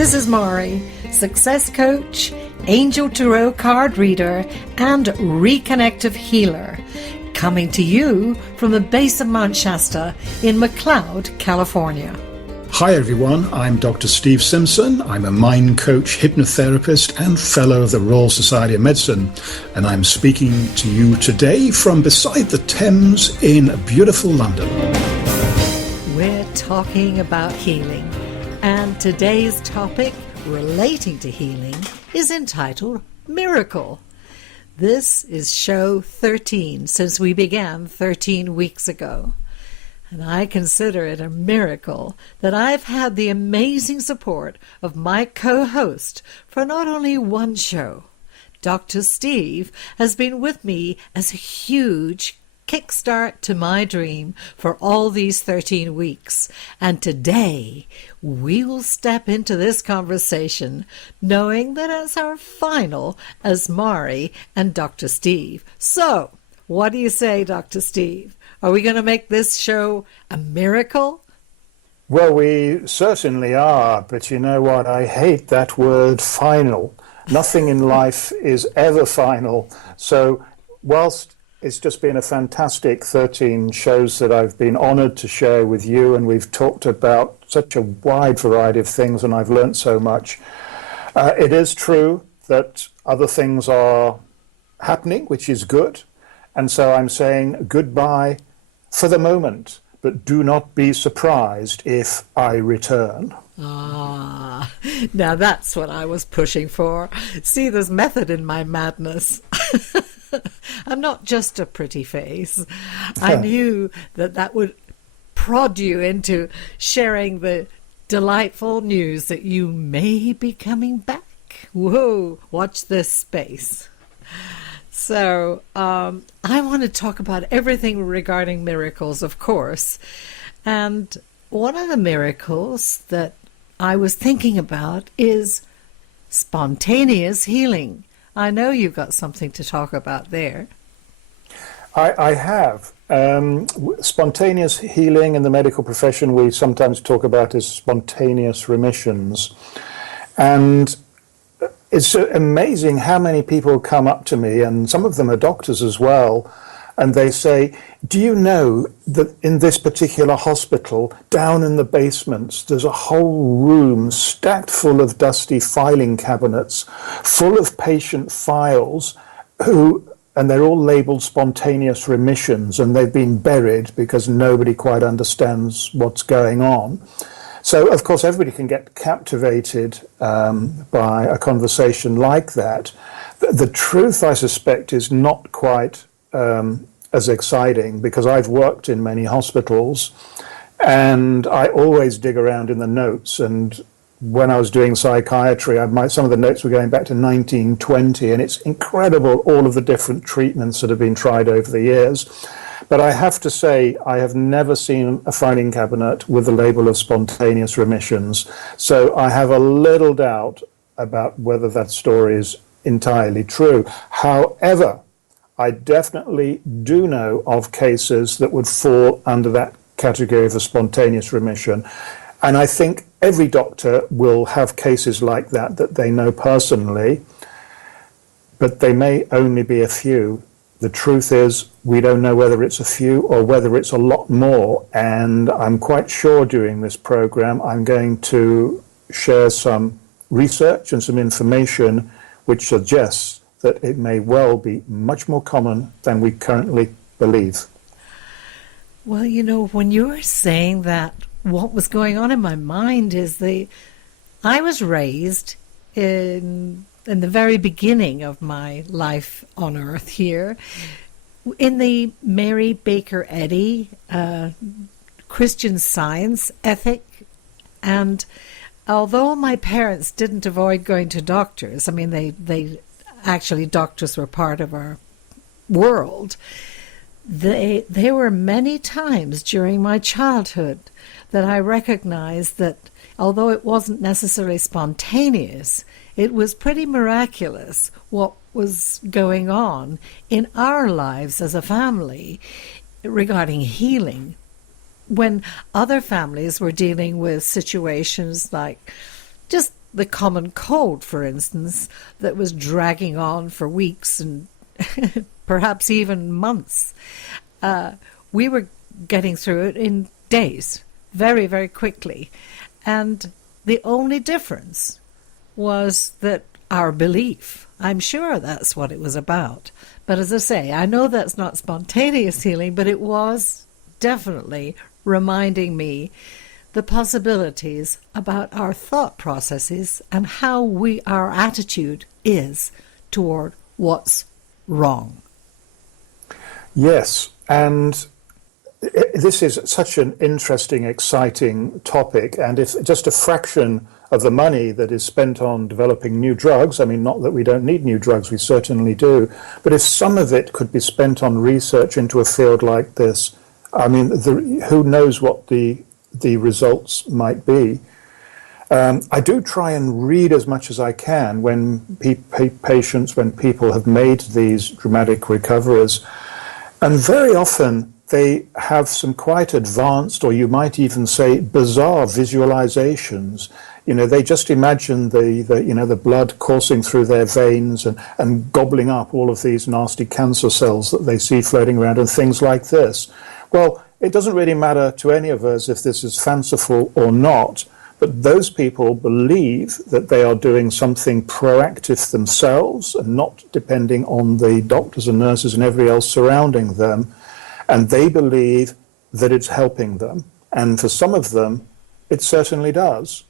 This is Mari, success coach, angel tarot card reader, and reconnective healer, coming to you from the base of Mount Shasta in McLeod, California. Hi everyone, I'm Dr. Steve Simpson. I'm a mind coach, hypnotherapist, and fellow of the Royal Society of Medicine. And I'm speaking to you today from beside the Thames in beautiful London. We're talking about healing, and today's topic relating to healing is entitled Miracle. This is show 13 since we began 13 weeks ago. And I consider it a miracle that I've had the amazing support of my co-host for not only one show. Dr. Steve has been with me as a huge kickstart to my dream for all these 13 weeks. And today, we will step into this conversation knowing that it's our final as Mari and Dr. Steve. So, what do you say, Dr. Steve? Are we going to make this show a miracle? Well, we certainly are, but you know what? I hate that word final. Nothing in life is ever final. So whilst it's just been a fantastic 13 shows that I've been honored to share with you, and we've talked about such a wide variety of things, and I've learned so much, it is true that other things are happening, which is good. And so I'm saying goodbye for the moment, but do not be surprised if I return. Ah, now that's what I was pushing for. See, there's method in my madness. I'm not just a pretty face. I knew that would prod you into sharing the delightful news that you may be coming back. Whoa, watch this space. So I want to talk about everything regarding miracles, of course. And one of the miracles that I was thinking about is spontaneous healing. I know you've got something to talk about there. I have. Spontaneous healing in the medical profession we sometimes talk about as spontaneous remissions. And it's amazing how many people come up to me, and some of them are doctors as well, and they say, do you know that in this particular hospital, down in the basements, there's a whole room stacked full of dusty filing cabinets, full of patient files, and they're all labeled spontaneous remissions, and they've been buried because nobody quite understands what's going on. So, of course, everybody can get captivated by a conversation like that. The truth, I suspect, is not quite as exciting, because I've worked in many hospitals and I always dig around in the notes. And when I was doing psychiatry, some of the notes were going back to 1920, and it's incredible all of the different treatments that have been tried over the years. But I have to say, I have never seen a filing cabinet with the label of spontaneous remissions. So I have a little doubt about whether that story is entirely true. However, I definitely do know of cases that would fall under that category of a spontaneous remission. And I think every doctor will have cases like that they know personally, but they may only be a few. The truth is, we don't know whether it's a few or whether it's a lot more. And I'm quite sure during this program, I'm going to share some research and some information which suggests that it may well be much more common than we currently believe. Well, you know, when you were saying that, what was going on in my mind is I was raised in the very beginning of my life on earth here, in the Mary Baker Eddy Christian Science ethic. And although my parents didn't avoid going to doctors, I mean, they actually, doctors were part of our world, there were many times during my childhood that I recognized that although it wasn't necessarily spontaneous, it was pretty miraculous what was going on in our lives as a family regarding healing, when other families were dealing with situations like just the common cold, for instance, that was dragging on for weeks and perhaps even months. We were getting through it in days, very, very quickly. And the only difference was that our belief. I'm sure that's what it was about. But as I say, I know that's not spontaneous healing, but it was definitely reminding me the possibilities about our thought processes and how our attitude is toward what's wrong. Yes, and this is such an interesting, exciting topic, and if just a fraction of the money that is spent on developing new drugs, I mean, not that we don't need new drugs, we certainly do, but if some of it could be spent on research into a field like this, I mean, who knows what the results might be. I do try and read as much as I can when patients, when people have made these dramatic recoveries, and very often they have some quite advanced, or you might even say bizarre visualizations. You know, they just imagine the blood coursing through their veins and gobbling up all of these nasty cancer cells that they see floating around and things like this. Well, it doesn't really matter to any of us if this is fanciful or not, but those people believe that they are doing something proactive themselves and not depending on the doctors and nurses and everybody else surrounding them, and they believe that it's helping them. And for some of them, it certainly does.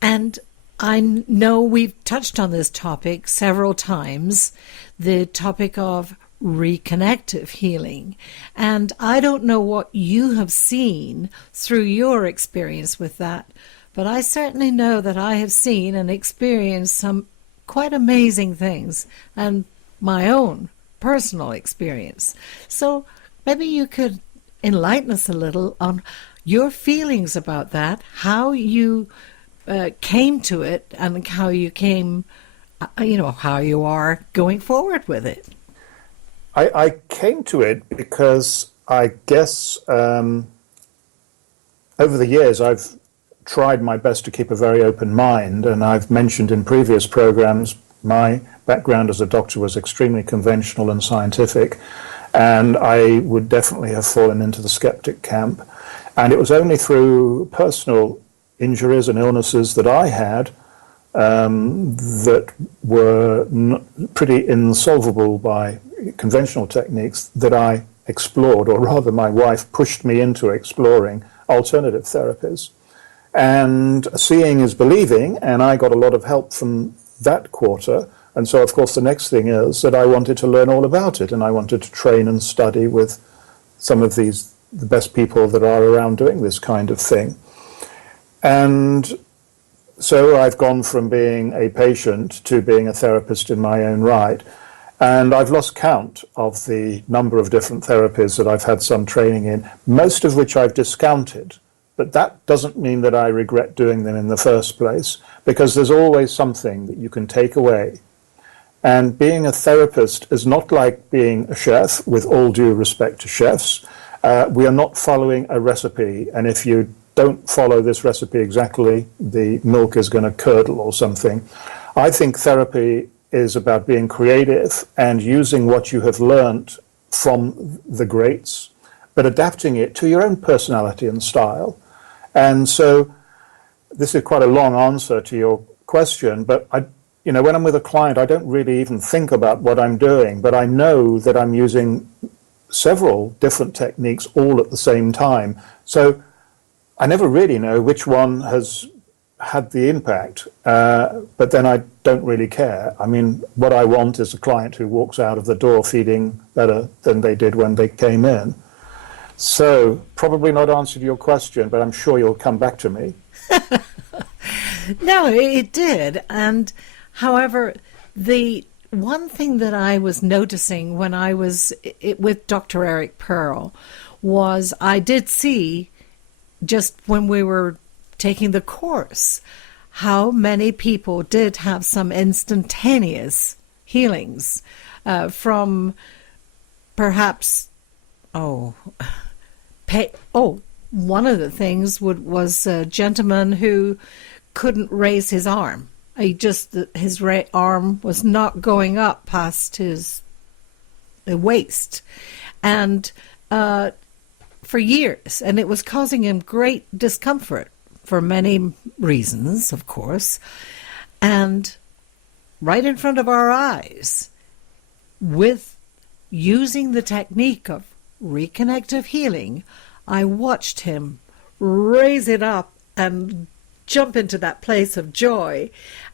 And I know we've touched on this topic several times, the topic of reconnective healing. And I don't know what you have seen through your experience with that, but I certainly know that I have seen and experienced some quite amazing things and my own personal experience. So maybe you could enlighten us a little on your feelings about that, how you came to it, and how you came, how you are going forward with it. I came to it because I guess over the years I've tried my best to keep a very open mind, and I've mentioned in previous programs my background as a doctor was extremely conventional and scientific, and I would definitely have fallen into the skeptic camp. And it was only through personal injuries and illnesses that I had that were pretty insolvable by conventional techniques that I explored, or rather my wife pushed me into exploring alternative therapies. And seeing is believing, and I got a lot of help from that quarter. And so, of course, the next thing is that I wanted to learn all about it, and I wanted to train and study with some of the best people that are around doing this kind of thing. And so I've gone from being a patient to being a therapist in my own right. And I've lost count of the number of different therapies that I've had some training in, most of which I've discounted. But that doesn't mean that I regret doing them in the first place, because there's always something that you can take away. And being a therapist is not like being a chef, with all due respect to chefs. We are not following a recipe, and if you don't follow this recipe exactly, the milk is going to curdle or something. I think therapy is about being creative and using what you have learnt from the greats, but adapting it to your own personality and style. And so this is quite a long answer to your question, but when I'm with a client, I don't really even think about what I'm doing, but I know that I'm using several different techniques all at the same time. So I never really know which one has had the impact, but then I don't really care. I mean, what I want is a client who walks out of the door feeling better than they did when they came in. So, probably not answered your question, but I'm sure you'll come back to me. No, it did. And however, the one thing that I was noticing when I was with Dr. Eric Pearl was I did see, just when we were taking the course, how many people did have some instantaneous healings from perhaps, one of the things was a gentleman who couldn't raise his arm. His arm was not going up past his waist, and for years, and it was causing him great discomfort for many reasons, of course. And right in front of our eyes, with using the technique of reconnective healing, I watched him raise it up and jump into that place of joy.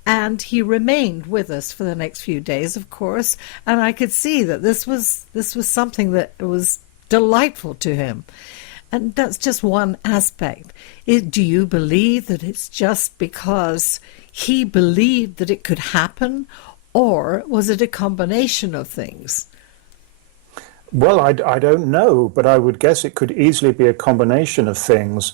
And he remained with us for the next few days, of course, and I could see that this was something that was delightful to him. And that's just one aspect. Do you believe that it's just because he believed that it could happen, or was it a combination of things? Well, I don't know, but I would guess it could easily be a combination of things.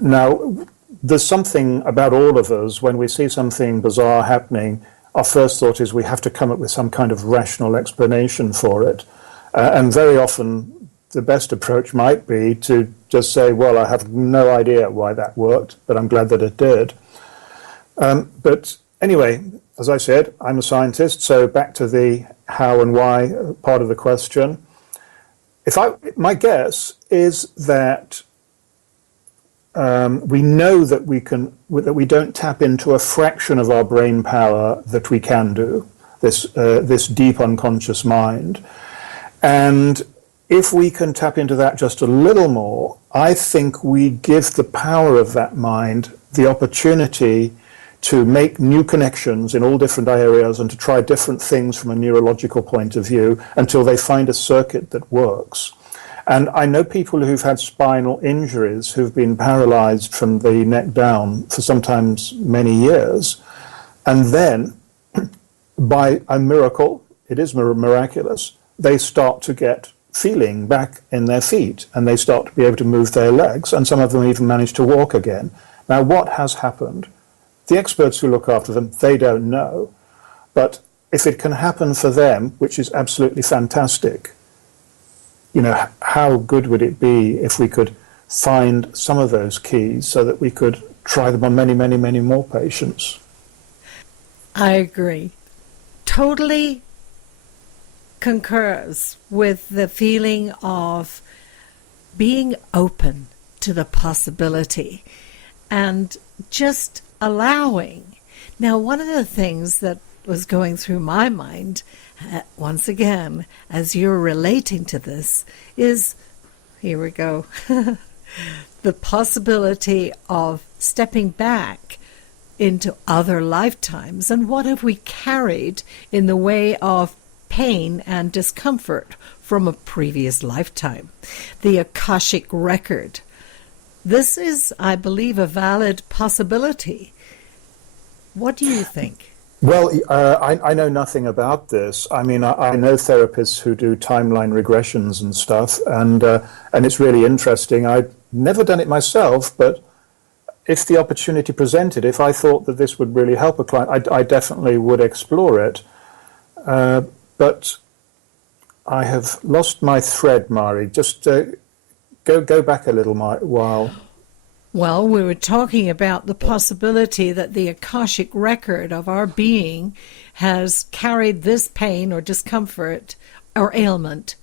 Now, there's something about all of us, when we see something bizarre happening, our first thought is we have to come up with some kind of rational explanation for it. And very often, the best approach might be to just say, well, I have no idea why that worked, but I'm glad that it did. But anyway, as I said, I'm a scientist, so back to the how and why part of the question. My guess is that we know that we don't tap into a fraction of our brain power that we can do, this deep unconscious mind. And if we can tap into that just a little more, I think we give the power of that mind the opportunity to make new connections in all different areas and to try different things from a neurological point of view until they find a circuit that works. And I know people who've had spinal injuries who've been paralyzed from the neck down for sometimes many years. And then, by a miracle, it is miraculous, they start to get feeling back in their feet and they start to be able to move their legs, and some of them even manage to walk again. Now, what has happened? The experts who look after them, they don't know. But if it can happen for them, which is absolutely fantastic, you know, how good would it be if we could find some of those keys so that we could try them on many, many, many more patients? I agree. Totally concurs with the feeling of being open to the possibility and just allowing. Now, one of the things that was going through my mind, once again, as you're relating to this, is, here we go, the possibility of stepping back into other lifetimes. And what have we carried in the way of pain and discomfort from a previous lifetime? The Akashic record. This is, I believe, a valid possibility. What do you think? Well, I know nothing about this. I mean, I know therapists who do timeline regressions and stuff, and it's really interesting. I've never done it myself, but if the opportunity presented, if I thought that this would really help a client, I definitely would explore it. But I have lost my thread, Mari. Just go back a little while. Well, we were talking about the possibility that the Akashic record of our being has carried this pain or discomfort or ailment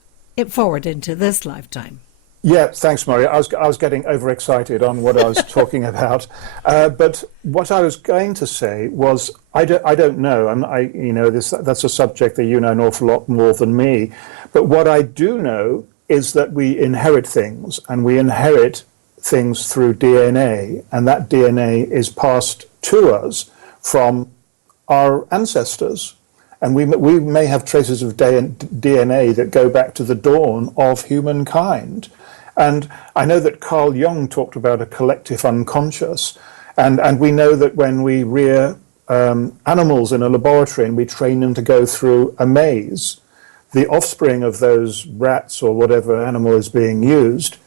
forward into this lifetime. Yeah, thanks, Mari. I was getting overexcited on what I was talking about. But what I was going to say was, I don't know. That's a subject that you know an awful lot more than me. But what I do know is that we inherit things, and we inherit things through DNA, and that DNA is passed to us from our ancestors. And we may have traces of DNA that go back to the dawn of humankind. And I know that Carl Jung talked about a collective unconscious. And we know that when we rear animals in a laboratory and we train them to go through a maze, the offspring of those rats or whatever animal is being used,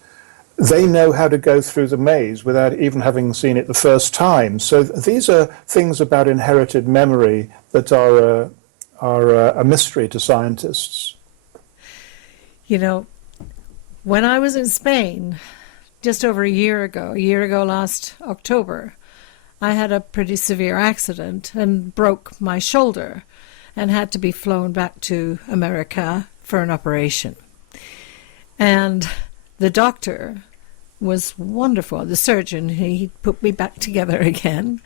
they know how to go through the maze without even having seen it the first time. So these are things about inherited memory that are a mystery to scientists. You know, when I was in Spain just over a year ago last October, I had a pretty severe accident and broke my shoulder and had to be flown back to America for an operation. And the doctor was wonderful. The surgeon, he put me back together again.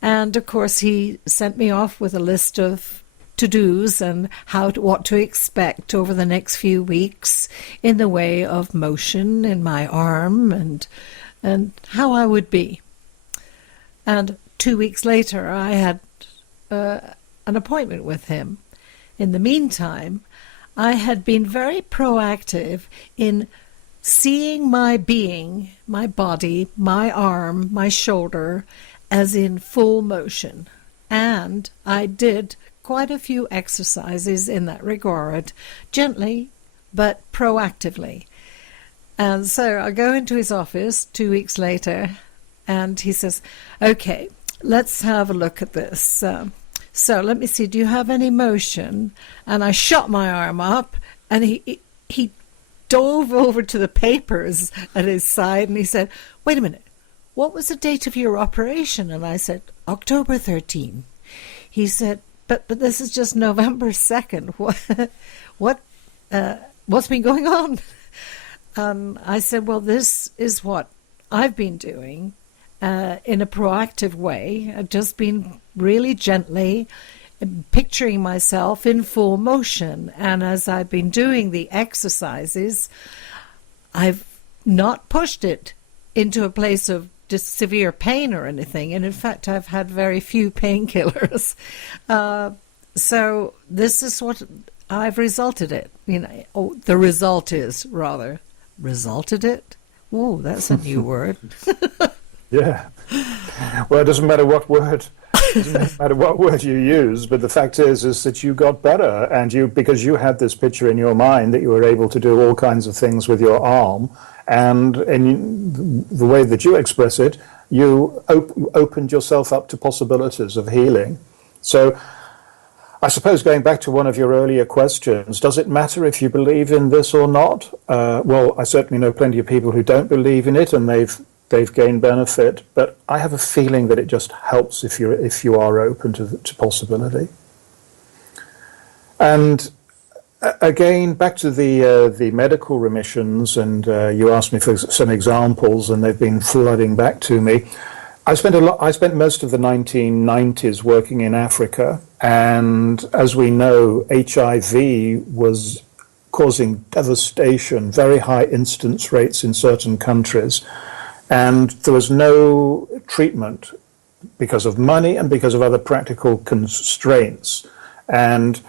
And of course, he sent me off with a list of to-dos and what to expect over the next few weeks in the way of motion in my arm and how I would be. And 2 weeks later, I had an appointment with him. In the meantime, I had been very proactive in seeing my being, my body, my arm, my shoulder, as in full motion. And I did quite a few exercises in that regard, gently but proactively. And so I go into his office 2 weeks later, and he says, "Okay, let's have a look at this. So let me see, do you have any motion?" And I shot my arm up, and he dove over to the papers at his side, and he said, "Wait a minute, what was the date of your operation?" And I said, "October 13." He said, but this is just November 2nd. What's been going on? I said, well, this is what I've been doing in a proactive way. I've just been really gently picturing myself in full motion. And as I've been doing the exercises, I've not pushed it into a place of just severe pain or anything. And in fact, I've had very few painkillers. So this is what I've resulted it. The result is, rather. Resulted it? Oh, that's a new word. Yeah. Well, it doesn't matter what word. It doesn't matter what word you use, but the fact is that you got better, and because you had this picture in your mind that you were able to do all kinds of things with your arm, and the way that you express it, you opened yourself up to possibilities of healing. So I suppose going back to one of your earlier questions, does it matter if you believe in this or not? Well, I certainly know plenty of people who don't believe in it, and they've gained benefit, but I have a feeling that it just helps if you are open to possibility. And again, back to the medical remissions, and you asked me for some examples, and they've been flooding back to me. I spent most of the 1990s working in Africa, and as we know, HIV was causing devastation, very high incidence rates in certain countries. And there was no treatment because of money and because of other practical constraints. And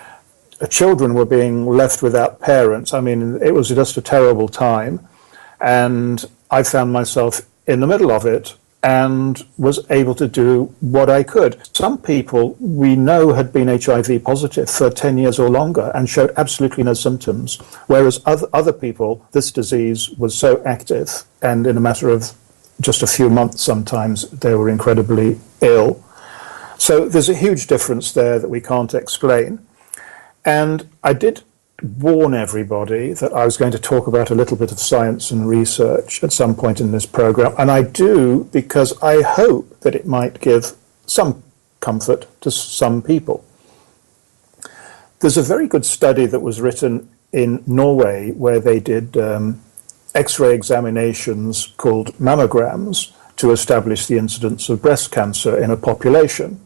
children were being left without parents. I mean, it was just a terrible time. And I found myself in the middle of it and was able to do what I could. Some people we know had been HIV positive for 10 years or longer and showed absolutely no symptoms, whereas other people, this disease was so active, and in a matter of just a few months sometimes, they were incredibly ill. So there's a huge difference there that we can't explain. And I did warn everybody that I was going to talk about a little bit of science and research at some point in this program. And I do because I hope that it might give some comfort to some people. There's a very good study that was written in Norway where they did X-ray examinations called mammograms to establish the incidence of breast cancer in a population.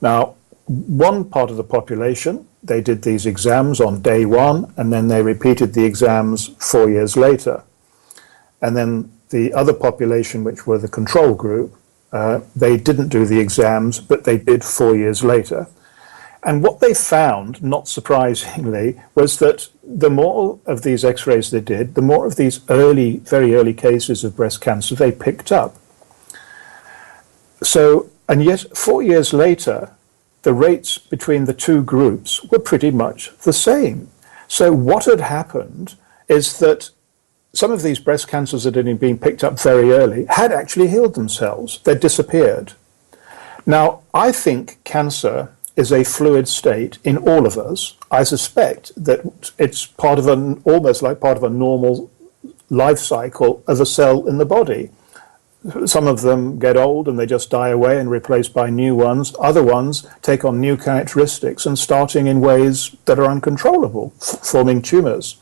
Now, one part of the population, they did these exams on day one, and then they repeated the exams 4 years later. And then the other population, which were the control group, they didn't do the exams, but they did 4 years later. And what they found, not surprisingly, was that the more of these X-rays they did, the more of these very early cases of breast cancer they picked up. So, and yet 4 years later, the rates between the two groups were pretty much the same. So what had happened is that some of these breast cancers that had been picked up very early had actually healed themselves. They'd disappeared. Now, I think cancer is a fluid state in all of us. I suspect that it's part of almost like part of a normal life cycle of a cell in the body. some of them get old and they just die away and replaced by new ones. Other ones take on new characteristics and starting in ways that are uncontrollable, forming tumours.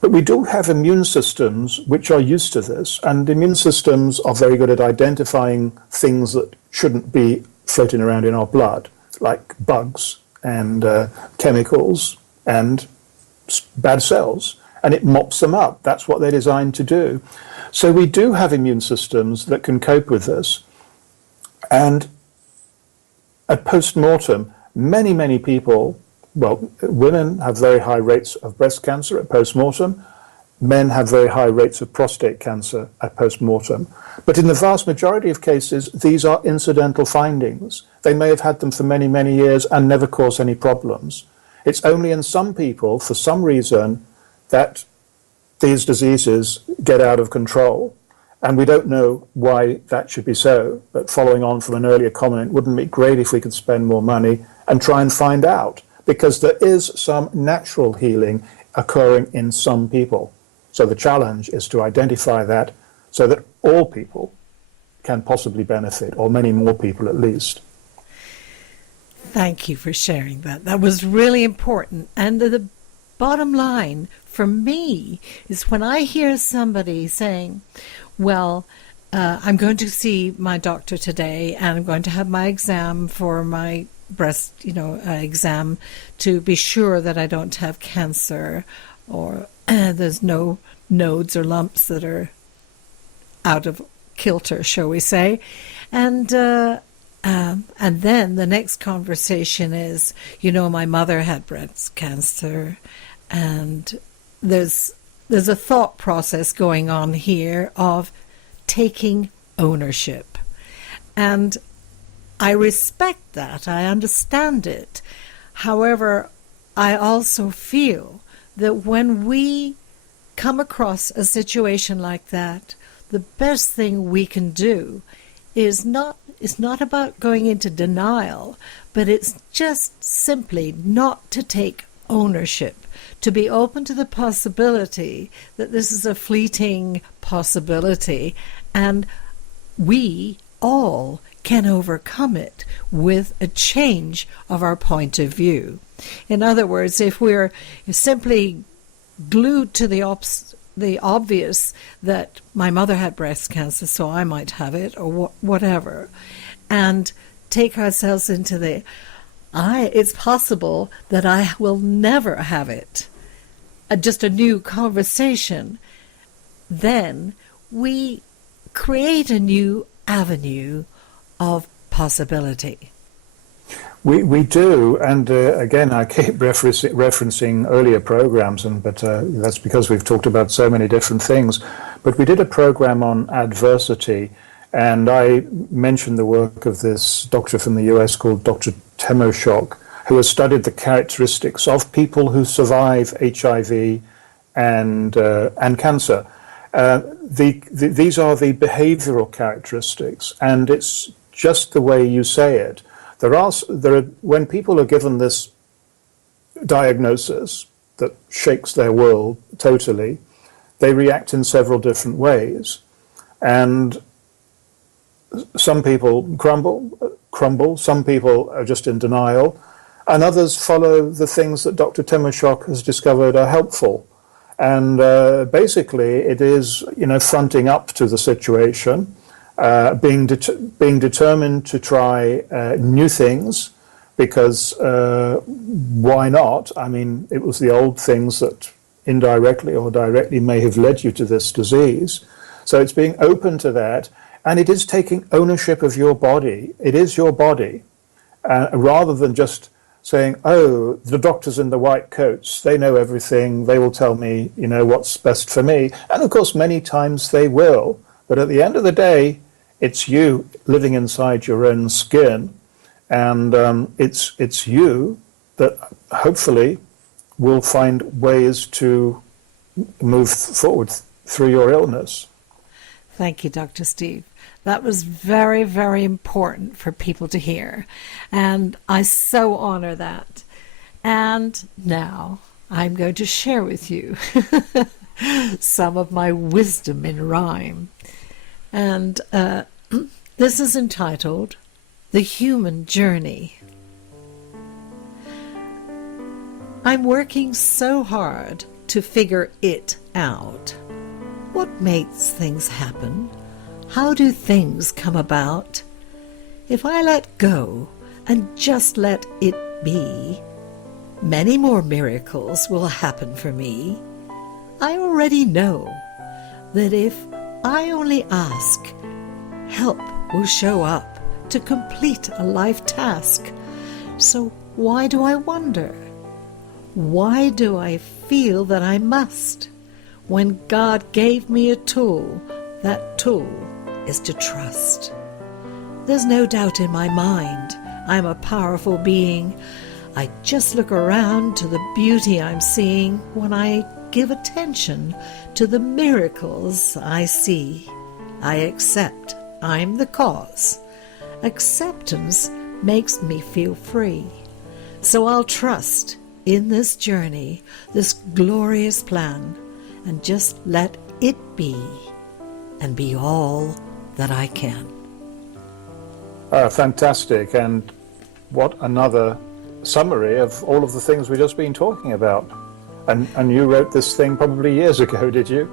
But we do have immune systems which are used to this, and immune systems are very good at identifying things that shouldn't be floating around in our blood, like bugs and chemicals and bad cells, and it mops them up. That's what they're designed to do. So we do have immune systems that can cope with this. And at post-mortem, many people, well, women have very high rates of breast cancer at post-mortem. Men have very high rates of prostate cancer at post-mortem. But in the vast majority of cases, these are incidental findings. They may have had them for many years and never caused any problems. It's only in some people, for some reason, that these diseases get out of control. And we don't know why that should be so. But following on from an earlier comment, wouldn't it be great if we could spend more money and try and find out? Because there is some natural healing occurring in some people. So the challenge is to identify that so that all people can possibly benefit, or many more people at least. Thank you for sharing that. That was really important. And the bottom line for me is when I hear somebody saying, well, I'm going to see my doctor today and I'm going to have my exam for my breast, exam to be sure that I don't have cancer or there's no nodes or lumps that are out of kilter, shall we say. And then the next conversation is, my mother had breast cancer, and there's a thought process going on here of taking ownership. And I respect that. I understand it. However, I also feel that when we come across a situation like that, the best thing we can do is not about going into denial, but it's just simply not to take ownership, to be open to the possibility that this is a fleeting possibility, and we all can overcome it with a change of our point of view. In other words, if we're simply glued to the obvious that my mother had breast cancer, so I might have it, or whatever, and take ourselves into it's possible that I will never have it, just a new conversation, then we create a new avenue of possibility. We do, and again, I keep referencing earlier programs, but that's because we've talked about so many different things. But we did a program on adversity, and I mentioned the work of this doctor from the US called Dr. Temoshok, who has studied the characteristics of people who survive HIV and cancer. These are the behavioral characteristics, and it's just the way you say it. When people are given this diagnosis that shakes their world totally, they react in several different ways. And some people crumble, some people are just in denial, and others follow the things that Dr. Temoshok has discovered are helpful. And basically it is, fronting up to the situation, being determined to try new things, because why not? I mean, it was the old things that indirectly or directly may have led you to this disease. So it's being open to that, and it is taking ownership of your body. It is your body, rather than just saying, oh, the doctors in the white coats, they know everything, they will tell me, what's best for me. And of course, many times they will. But at the end of the day, it's you living inside your own skin, and it's you that hopefully will find ways to move forward through your illness. Thank you, Dr. Steve. That was very, very important for people to hear, and I so honor that. And now I'm going to share with you some of my wisdom in rhyme. And this is entitled The Human Journey. I'm working so hard to figure it out. What makes things happen? How do things come about? If I let go and just let it be, many more miracles will happen for me. I already know that if I only ask, help will show up to complete a life task. So why do I wonder? Why do I feel that I must? When God gave me a tool, that tool is to trust. There's no doubt in my mind I'm a powerful being. I just look around to the beauty I'm seeing when I give attention to the miracles I see. I accept I'm the cause. Acceptance makes me feel free. So I'll trust in this journey, this glorious plan, and just let it be, and be all that I can. Fantastic, and what another summary of all of the things we've just been talking about. And you wrote this thing probably years ago, did you?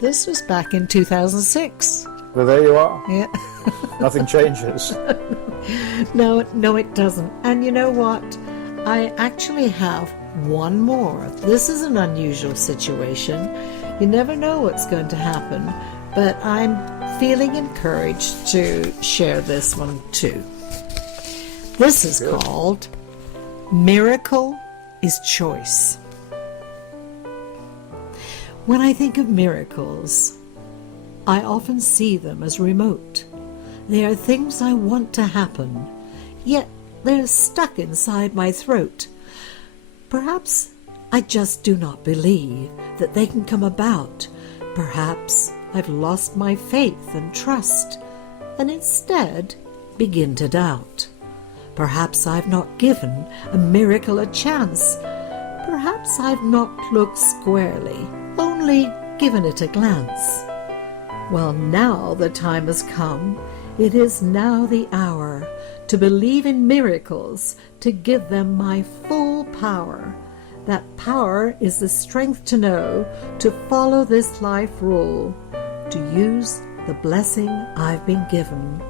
This was back in 2006. Well, there you are. Yeah. Nothing changes. No, it doesn't. And you know what? I actually have one more. This is an unusual situation. You never know what's going to happen, but I'm feeling encouraged to share this one too. This is called Miracle is Choice. When I think of miracles, I often see them as remote. They are things I want to happen, yet they're stuck inside my throat. Perhaps I just do not believe that they can come about. Perhaps I've lost my faith and trust, and instead begin to doubt. Perhaps I've not given a miracle a chance. Perhaps I've not looked squarely, only given it a glance. Well, now the time has come. It is now the hour to believe in miracles, to give them my full power. That power is the strength to know, to follow this life rule, to use the blessing I've been given,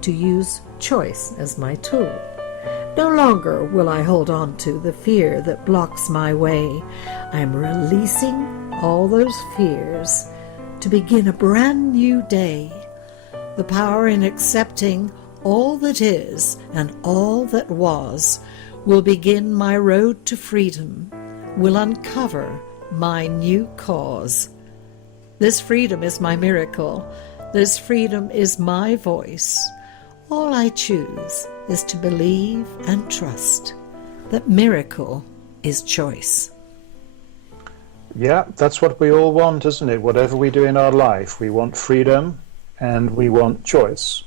to use choice as my tool. No longer will I hold on to the fear that blocks my way. I'm releasing all those fears to begin a brand new day. The power in accepting all that is and all that was will begin my road to freedom, will uncover my new cause. This freedom is my miracle. This freedom is my voice. All I choose is to believe and trust that miracle is choice. Yeah, that's what we all want, isn't it? Whatever we do in our life, we want freedom and we want choice.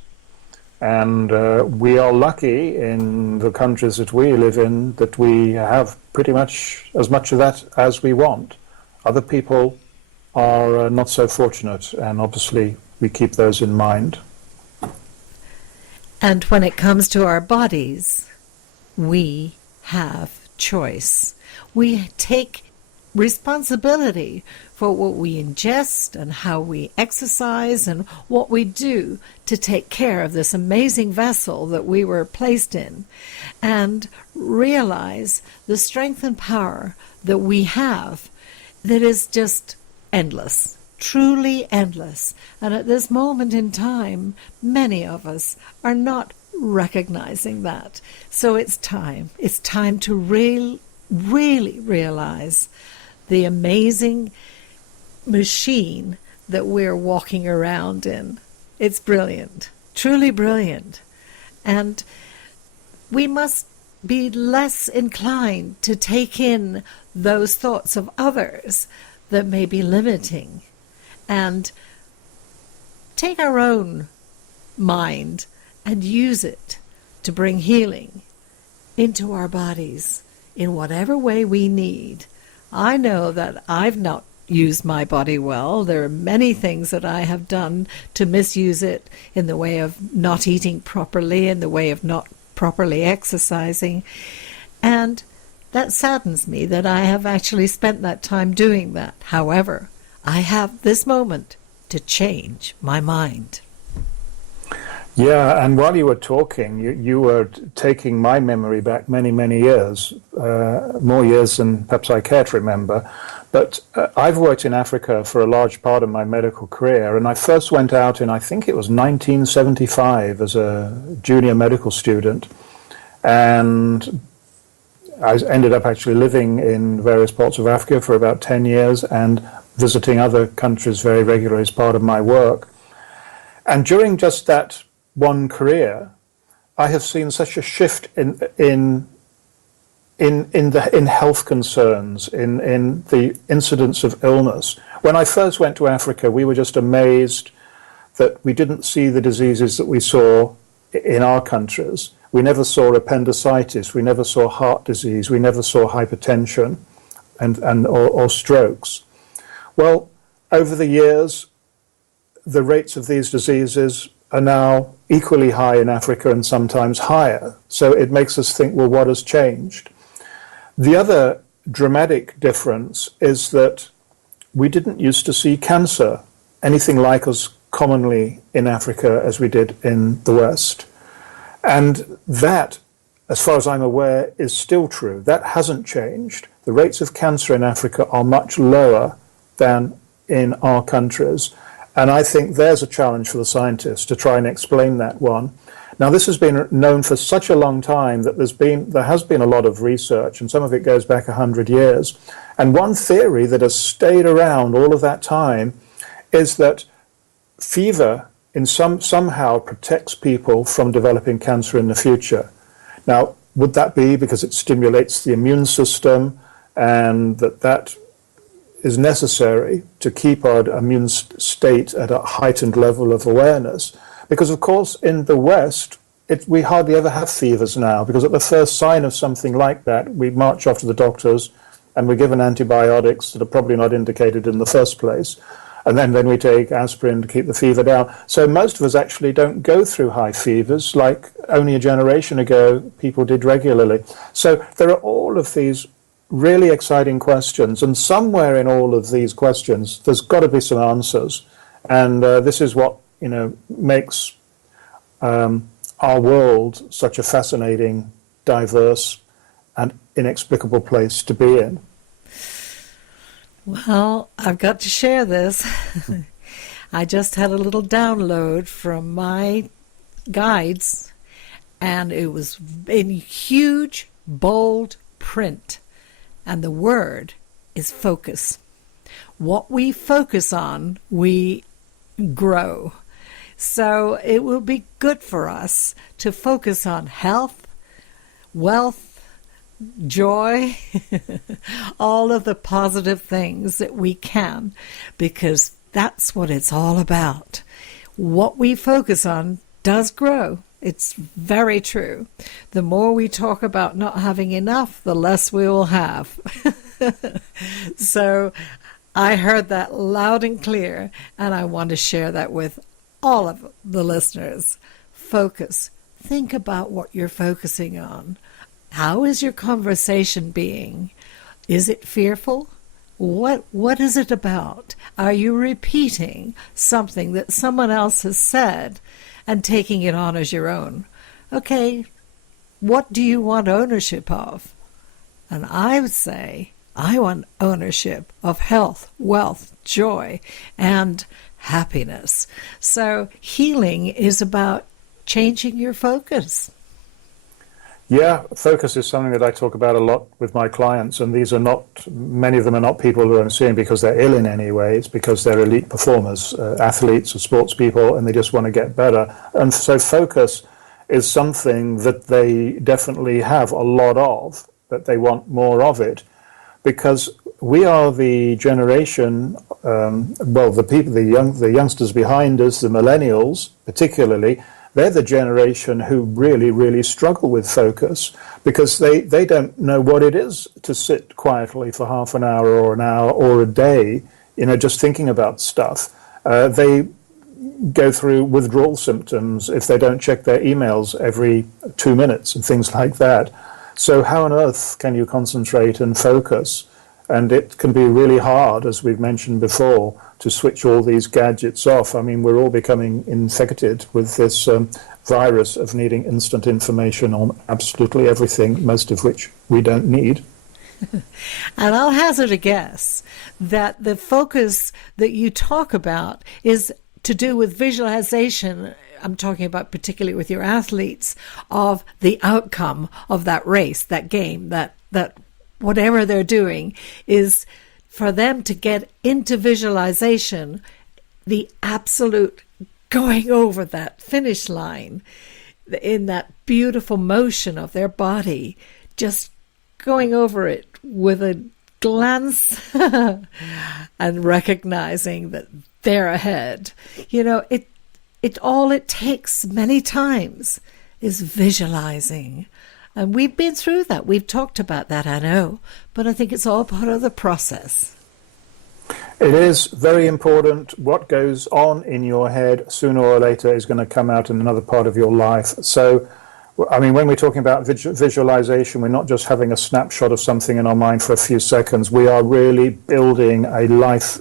And we are lucky in the countries that we live in that we have pretty much as much of that as we want. Other people are not so fortunate, and obviously we keep those in mind. And when it comes to our bodies, we have choice. We take responsibility for what we ingest and how we exercise and what we do to take care of this amazing vessel that we were placed in, and realize the strength and power that we have that is just endless, truly endless. And at this moment in time, many of us are not recognizing that. So it's time to really realize the amazing machine that we're walking around in. It's brilliant, truly brilliant. And we must be less inclined to take in those thoughts of others that may be limiting, and take our own mind and use it to bring healing into our bodies in whatever way we need. I know that I've not use my body well. There are many things that I have done to misuse it, in the way of not eating properly, in the way of not properly exercising. And that saddens me that I have actually spent that time doing that. However, I have this moment to change my mind. Yeah, and while you were talking, you were taking my memory back many, many years, more years than perhaps I care to remember. But I've worked in Africa for a large part of my medical career, and I first went out in, I think it was 1975, as a junior medical student, and I ended up actually living in various parts of Africa for about 10 years and visiting other countries very regularly as part of my work. And during just that one career, I have seen such a shift in health concerns, in the incidence of illness. When I first went to Africa, we were just amazed that we didn't see the diseases that we saw in our countries. We never saw appendicitis, we never saw heart disease, we never saw hypertension or strokes. Well, over the years, the rates of these diseases are now equally high in Africa and sometimes higher. So it makes us think, well, what has changed? The other dramatic difference is that we didn't used to see cancer anything like as commonly in Africa as we did in the West. And that, as far as I'm aware, is still true. That hasn't changed. The rates of cancer in Africa are much lower than in our countries. And I think there's a challenge for the scientists to try and explain that one. Now, this has been known for such a long time that there has been a lot of research, and some of it goes back 100 years. And one theory that has stayed around all of that time is that fever somehow protects people from developing cancer in the future. Now, would that be because it stimulates the immune system, and that is necessary to keep our immune state at a heightened level of awareness? Because, of course, in the West, we hardly ever have fevers now, because at the first sign of something like that, we march off to the doctors and we're given antibiotics that are probably not indicated in the first place. And then we take aspirin to keep the fever down. So most of us actually don't go through high fevers like only a generation ago people did regularly. So there are all of these really exciting questions, and somewhere in all of these questions there's got to be some answers. And this is what makes our world such a fascinating, diverse, and inexplicable place to be in. Well, I've got to share this. I just had a little download from my guides, and it was in huge, bold print. And the word is focus. What we focus on, we grow. So it will be good for us to focus on health, wealth, joy, all of the positive things that we can, because that's what it's all about. What we focus on does grow. It's very true. The more we talk about not having enough, the less we will have. So I heard that loud and clear, and I want to share that with all of the listeners. Focus. Think about what you're focusing on. How is your conversation being? Is it fearful? What is it about? Are you repeating something that someone else has said and taking it on as your own? Okay, what do you want ownership of? And I would say, I want ownership of health, wealth, joy, and happiness. So healing is about changing your focus. Yeah, focus is something that I talk about a lot with my clients, and many of them are not people who I'm seeing because they're ill in any way. It's because they're elite performers, athletes or sports people, and they just want to get better. And so focus is something that they definitely have a lot of, that they want more of it, because we are the generation, the youngsters behind us, the millennials particularly, they're the generation who really, really struggle with focus because they don't know what it is to sit quietly for half an hour or a day, just thinking about stuff. They go through withdrawal symptoms if they don't check their emails every 2 minutes and things like that. So how on earth can you concentrate and focus? And it can be really hard, as we've mentioned before, to switch all these gadgets off. I mean, we're all becoming infected with this virus of needing instant information on absolutely everything, most of which we don't need. And I'll hazard a guess that the focus that you talk about is to do with visualization. I'm talking about particularly with your athletes, of the outcome of that race, that game, that whatever they're doing, is for them to get into visualization, the absolute going over that finish line in that beautiful motion of their body, just going over it with a glance and recognizing that they're ahead. All it takes many times is visualizing. And we've been through that. We've talked about that, I know. But I think it's all part of the process. It is very important. What goes on in your head sooner or later is going to come out in another part of your life. So, I mean, when we're talking about visualization, we're not just having a snapshot of something in our mind for a few seconds. We are really building a life,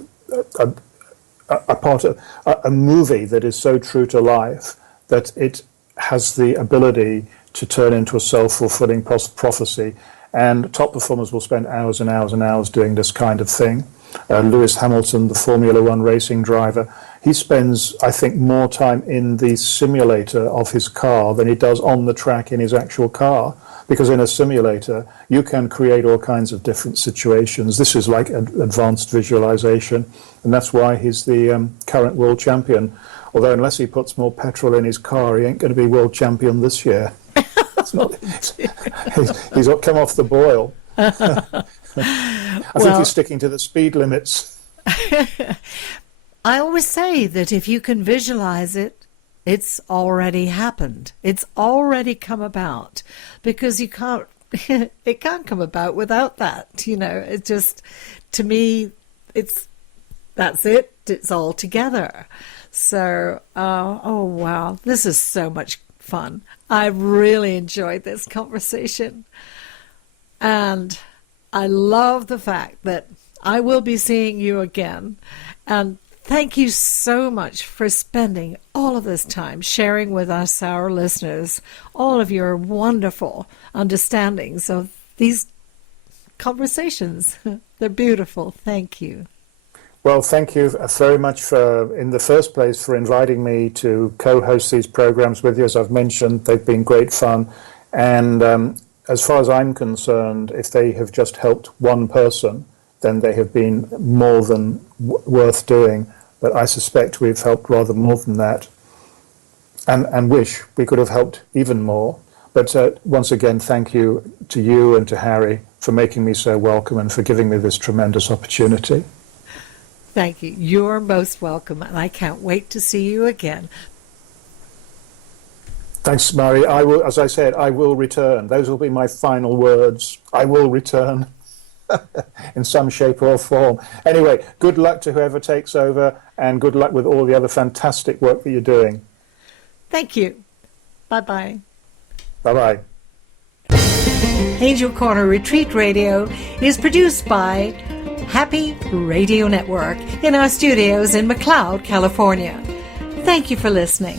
a part of a movie that is so true to life that it has the ability to turn into a self-fulfilling prophecy. And top performers will spend hours and hours and hours doing this kind of thing. Lewis Hamilton, the Formula One racing driver, he spends, I think, more time in the simulator of his car than he does on the track in his actual car. Because in a simulator, you can create all kinds of different situations. This is like advanced visualization. And that's why he's the current world champion. Although unless he puts more petrol in his car, he ain't going to be world champion this year. He's come off the boil. I think he's sticking to the speed limits. I always say that if you can visualize it, it's already happened. It's already come about, because you can't. It can't come about without that. It just, to me, that's it. It's all together. So, oh wow, this is so much fun. I really enjoyed this conversation. And I love the fact that I will be seeing you again. And thank you so much for spending all of this time sharing with us, our listeners, all of your wonderful understandings of these conversations. They're beautiful. Thank you. Well, thank you very much in the first place, for inviting me to co-host these programs with you. As I've mentioned, they've been great fun. And as far as I'm concerned, if they have just helped one person, then they have been more than worth doing. But I suspect we've helped rather more than that, and wish we could have helped even more. But once again, thank you to you and to Harry for making me so welcome and for giving me this tremendous opportunity. Thank you. You're most welcome, and I can't wait to see you again. Thanks, Mary. I will, as I said, I will return. Those will be my final words. I will return in some shape or form. Anyway, good luck to whoever takes over, and good luck with all the other fantastic work that you're doing. Thank you. Bye-bye. Bye-bye. Angel Corner Retreat Radio is produced by Happy Radio Network in our studios in McLeod, California. Thank you for listening.